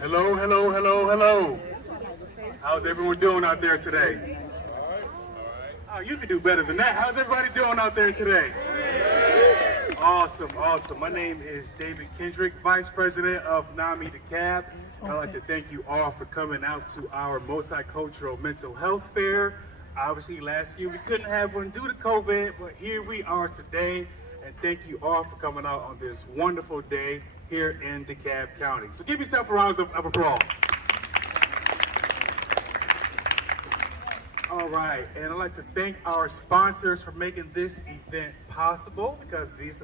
Hello, hello, hello, hello. How's everyone doing out there today? Oh, you can do better than that. How's everybody doing out there today? Awesome, awesome. My name is David Kendrick, Vice President of Nami DeKalb. I'd like to thank you all for coming out to our Multicultural Mental Health Fair. Obviously, last year we couldn't have one due to COVID, but here we are today. And thank you all for coming out on this wonderful day here in DeKalb County. So give yourself a round of applause. All right, and I'd like to thank our sponsors for making this event possible, because this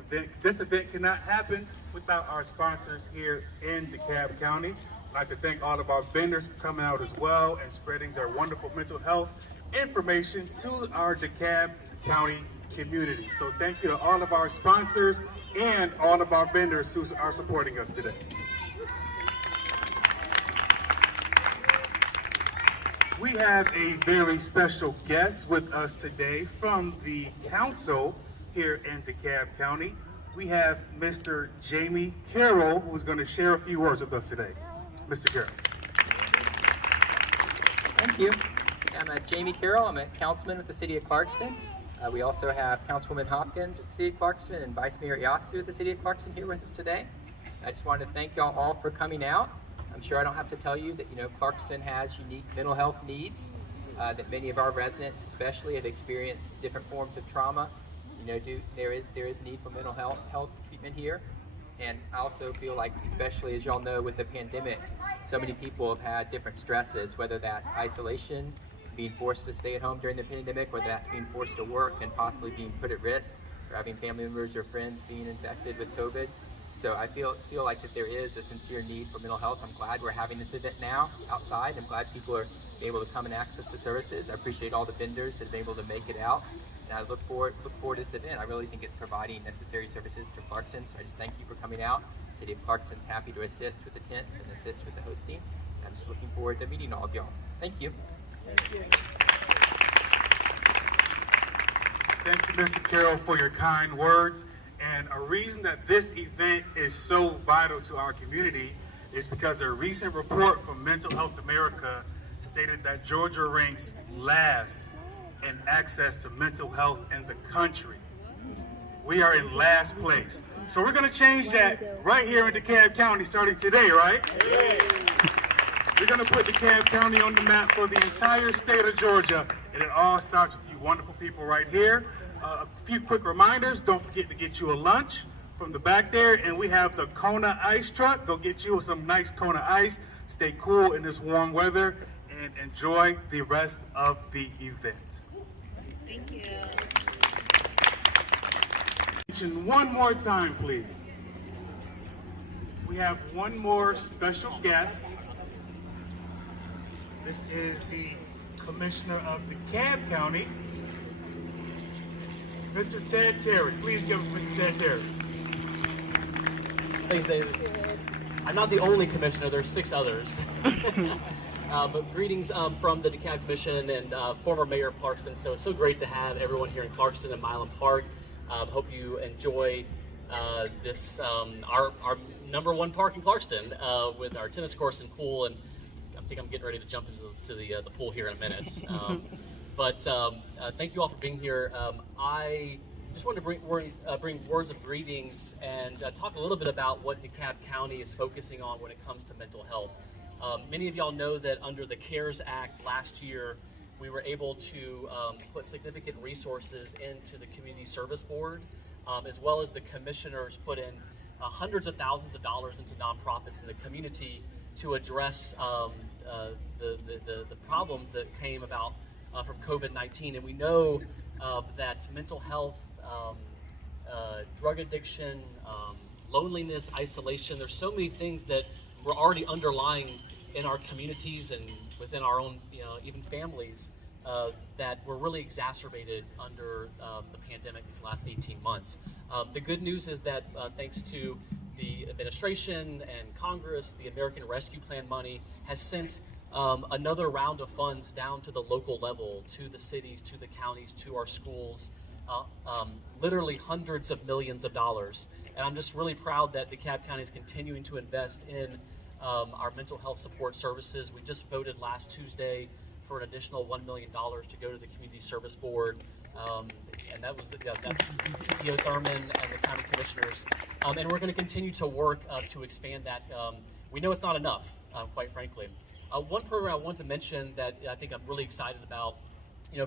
event cannot happen without our sponsors here in DeKalb County. I'd like to thank all of our vendors for coming out as well and spreading their wonderful mental health information to our DeKalb County community. So thank you to all of our sponsors and all of our vendors who are supporting us today. We have a very special guest with us today from the council here in DeKalb County. We have Mr. Jamie Carroll, who's going to share a few words with us today. Mr. Carroll. Thank you. I'm Jamie Carroll. I'm a councilman with the city of Clarkston. We also have Councilwoman Hopkins with the city of Clarkston and Vice Mayor Yasu with the city of Clarkston here with us today. I just wanted to thank y'all all for coming out. I'm sure I don't have to tell you that, Clarkston has unique mental health needs, that many of our residents especially have experienced different forms of trauma. There is a need for mental health treatment here. And I also feel like, especially as y'all know with the pandemic, so many people have had different stresses, whether that's isolation, being forced to stay at home during the pandemic, whether that's being forced to work and possibly being put at risk, or having family members or friends being infected with COVID. So I feel like that there is a sincere need for mental health. I'm glad we're having this event now outside. I'm glad people are able to come and access the services. I appreciate all the vendors that have been able to make it out. And I look forward to this event. I really think it's providing necessary services to Clarkston. So I just thank you for coming out. The city of Clarkston's happy to assist with the tents and assist with the hosting. And I'm just looking forward to meeting all of y'all. Thank you. Thank you. Thank you, Mr. Carroll, for your kind words. And a reason that this event is so vital to our community is because a recent report from Mental Health America stated that Georgia ranks last in access to mental health in the country. We are in last place. So we're going to change that right here in DeKalb County starting today, right? We're going to put DeKalb County on the map for the entire state of Georgia, and it all starts with you wonderful people right here. A few quick reminders: don't forget to get you a lunch from the back there, and we have the Kona ice truck. Go get you some nice Kona ice. Stay cool in this warm weather and enjoy the rest of the event. Thank you. One more time, please. We have one more special guest. This is the Commissioner of DeKalb County, Mr. Ted Terry. Please give Mr. Ted Terry. Thanks, David. I'm not the only commissioner, there's 6 others. But greetings from the DeKalb Commission and former Mayor of Clarkston. So it's so great to have everyone here in Clarkston and Milan Park. Hope you enjoy this, our #1 park in Clarkston with our tennis courts and pool. And I think I'm getting ready to jump into the pool here in a minute. But thank you all for being here. I just wanted to bring words of greetings and talk a little bit about what DeKalb County is focusing on when it comes to mental health. Many of y'all know that under the CARES Act last year, we were able to put significant resources into the Community Service Board, as well as the commissioners put in hundreds of thousands of dollars into nonprofits in the community to address the problems that came about from COVID-19. And we know that mental health, drug addiction, loneliness, isolation, there's so many things that were already underlying in our communities and within our own, even families, that were really exacerbated under the pandemic these last 18 months. The good news is that thanks to the administration and Congress, the American Rescue Plan money has sent another round of funds down to the local level, to the cities, to the counties, to our schools, literally hundreds of millions of dollars. And I'm just really proud that DeKalb County is continuing to invest in our mental health support services. We just voted last Tuesday for an additional $1 million to go to the Community Service Board. And that's CEO Thurman and the county commissioners. And we're going to continue to work to expand that. We know it's not enough, quite frankly. One program I want to mention that I think I'm really excited about,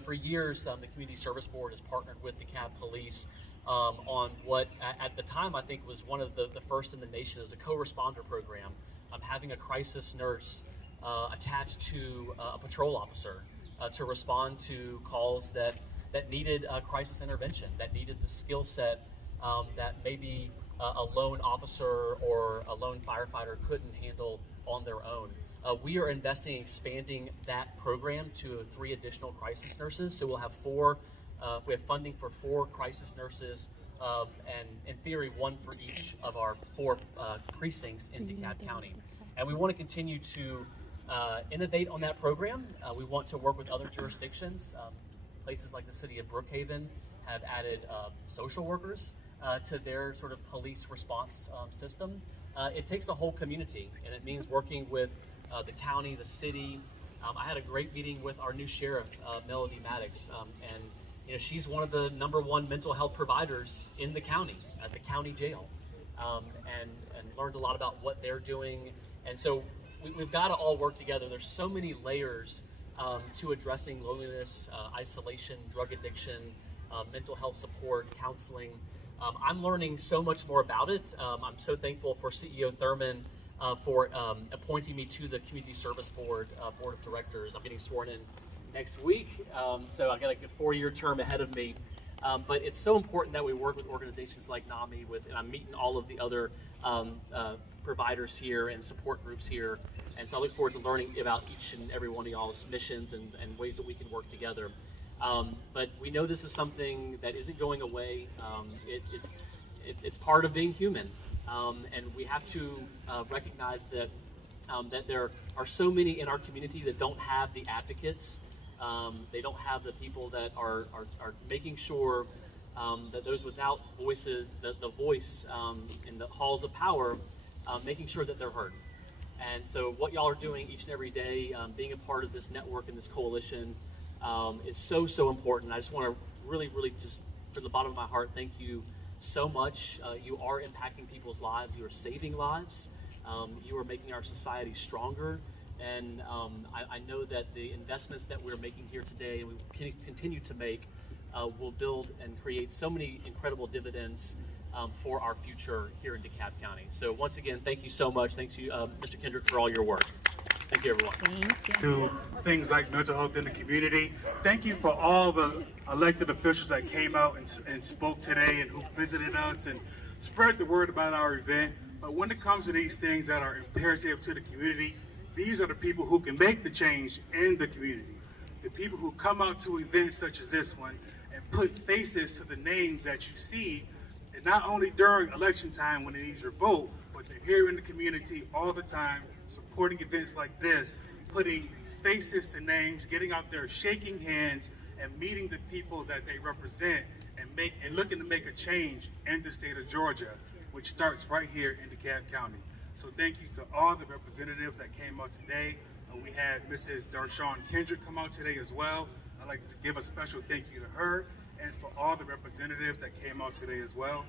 for years, the Community Service Board has partnered with DeKalb Police on what, at the time, I think was one of the first in the nation. As a co-responder program, having a crisis nurse attached to a patrol officer to respond to calls that needed crisis intervention, that needed the skill set that maybe a lone officer or a lone firefighter couldn't handle on their own. We are investing in expanding that program to 3 additional crisis nurses. So we'll have 4, we have funding for 4 crisis nurses, and in theory, 1 for each of our 4 precincts in DeKalb County. And we want to continue to innovate on that program. We want to work with other jurisdictions. Places like the city of Brookhaven have added social workers to their sort of police response system. It takes a whole community, and it means working with the county, the city. I had a great meeting with our new sheriff, Melody Maddox, and she's one of the #1 mental health providers in the county, at the county jail, and learned a lot about what they're doing. And so we've got to all work together. There's so many layers to addressing loneliness, isolation, drug addiction, mental health support, counseling. I'm learning so much more about it. I'm so thankful for CEO Thurman for appointing me to the Community Service Board Board of Directors. I'm getting sworn in next week, so I got like a 4-year term ahead of me. But it's so important that we work with organizations like Nami, and I'm meeting all of the other providers here and support groups here. And so I look forward to learning about each and every one of y'all's missions and ways that we can work together. But we know this is something that isn't going away. It's part of being human. And we have to recognize that that there are so many in our community that don't have the advocates. They don't have the people that are making sure that those without voices, the voice in the halls of power, making sure that they're heard. And so what y'all are doing each and every day, being a part of this network and this coalition, is so important. I just want to really just from the bottom of my heart thank you so much. You are impacting people's lives. You are saving lives. You are making our society stronger. And I know that the investments that we're making here today and we can continue to make will build and create so many incredible dividends for our future here in DeKalb County. So once again, thank you so much. Thanks to you, Mr. Kendrick, for all your work. Thank you, everyone. Thank you. To things like mental health in the community. Thank you for all the elected officials that came out and spoke today and who visited us and spread the word about our event. But when it comes to these things that are imperative to the community, these are the people who can make the change in the community. The people who come out to events such as this one and put faces to the names that you see, and not only during election time when they need your vote, but they're here in the community all the time, supporting events like this, putting faces to names, getting out there, shaking hands, and meeting the people that they represent, and looking to make a change in the state of Georgia, which starts right here in DeKalb County. So thank you to all the representatives that came out today. We had Mrs. Darshawn Kendrick come out today as well. I'd like to give a special thank you to her and for all the representatives that came out today as well.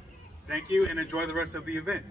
Thank you and enjoy the rest of the event.